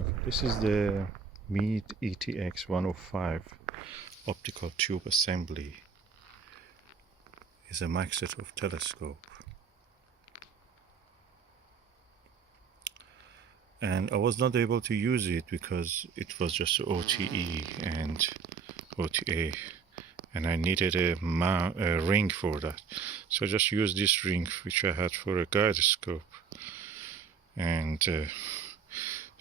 Okay, this is the Meade ETX 105 optical tube assembly. It's a Maksutov telescope. And I was not able to use it because it was just OTE and OTA, and I needed a ring for that. So I just used this ring which I had for a guide scope, and to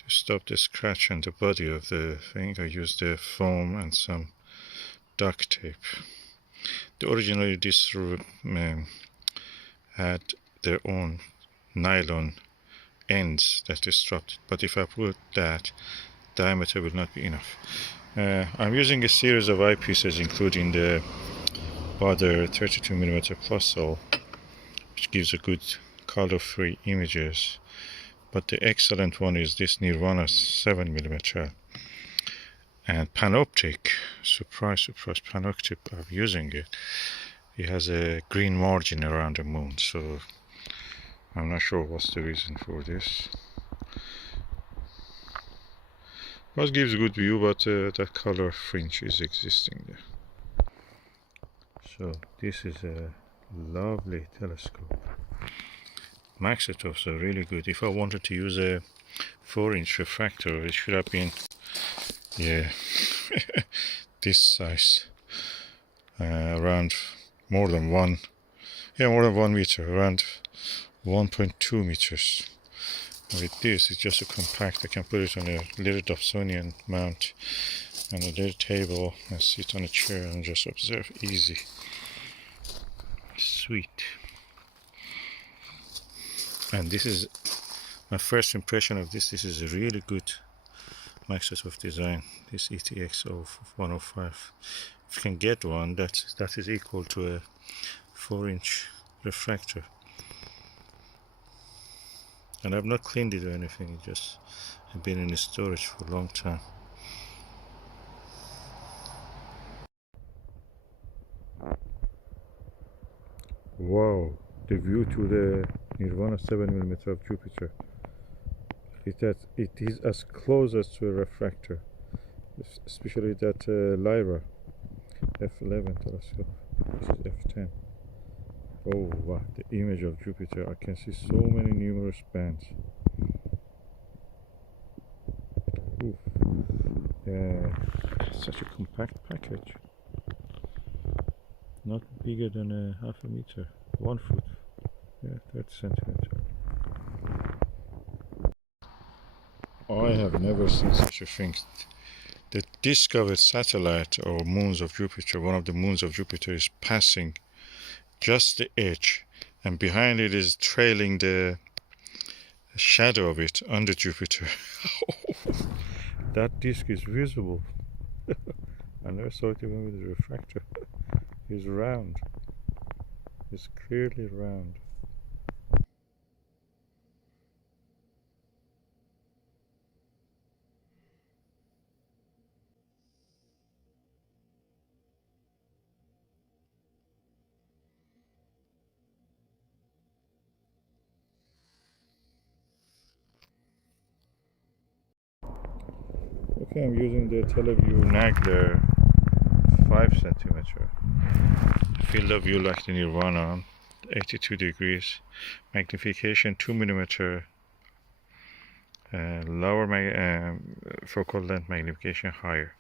stop the scratch on the body of the thing I used the foam and some duct tape. Originally this had their own nylon ends that disrupt it, but if I put that, diameter will not be enough. I'm using a series of eyepieces including the Baader 32mm Plössl, which gives a good color-free images, but the excellent one is this Nirvana 7mm, and Panoptic, surprise Panoptic, I'm using it. It has a green margin around the moon, so I'm not sure what's the reason for this. It gives a good view, but that color fringe is existing there. So this is a lovely telescope. Maksutovs are really good. If I wanted to use a 4-inch refractor, it should have been, yeah, this size, around more than 1 meter, around 1.2 meters. With this, it's just a compact. I can put it on a little Dobsonian mount and a little table and sit on a chair and just observe. Easy. Sweet. And this is my first impression of this. This is a really good Maksutov design, this ETX of 105. If you can get one that is equal to a 4-inch refractor. And I've not cleaned it or anything, it just I've been in storage for a long time. Wow, the view to the Nirvana 7mm of Jupiter. It is as close as to a refractor, especially that Lyra F11 telescope. This is F10. Oh wow, the image of Jupiter. I can see so many numerous bands. Oof. Yeah, such a compact package. Not bigger than a half a meter. 1 foot. Yeah, 30 centimeters. I have never seen such a thing. The discovered satellite or moons of Jupiter, one of the moons of Jupiter, is passing just the edge, and behind it is trailing the shadow of it under Jupiter. That disk is visible. I never saw it even with a refractor. It's round. It's clearly round. Okay, I'm using the Televue Nagler 5 centimeter. Field of view like the Nirvana, 82 degrees. Magnification 2mm. Lower focal length magnification higher.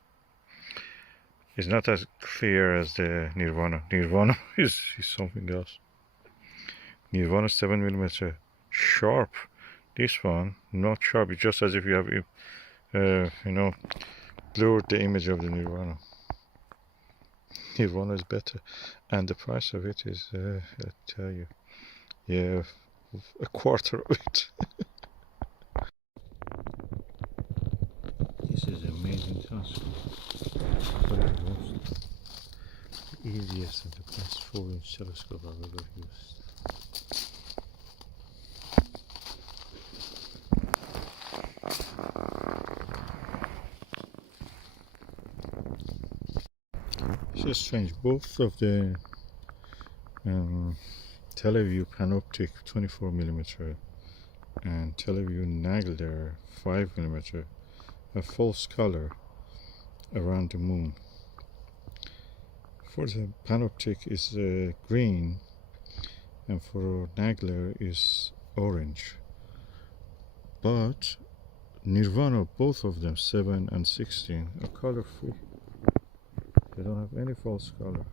It's not as clear as the Nirvana. Nirvana is something else. Nirvana 7mm sharp. This one not sharp. It's just as if you have blurred the image of the Nirvana. Nirvana is better, and the price of it is, I tell you, yeah, a quarter of it. This is amazing telescope. The easiest and the best 4-inch telescope I've ever used. It's just strange, both of the Televue Panoptic 24mm and Televue Nagler 5mm a false color around the moon. For the Panoptic is green, and for Nagler is orange. But Nirvana, both of them, 7 and 16, are color free. They don't have any false color.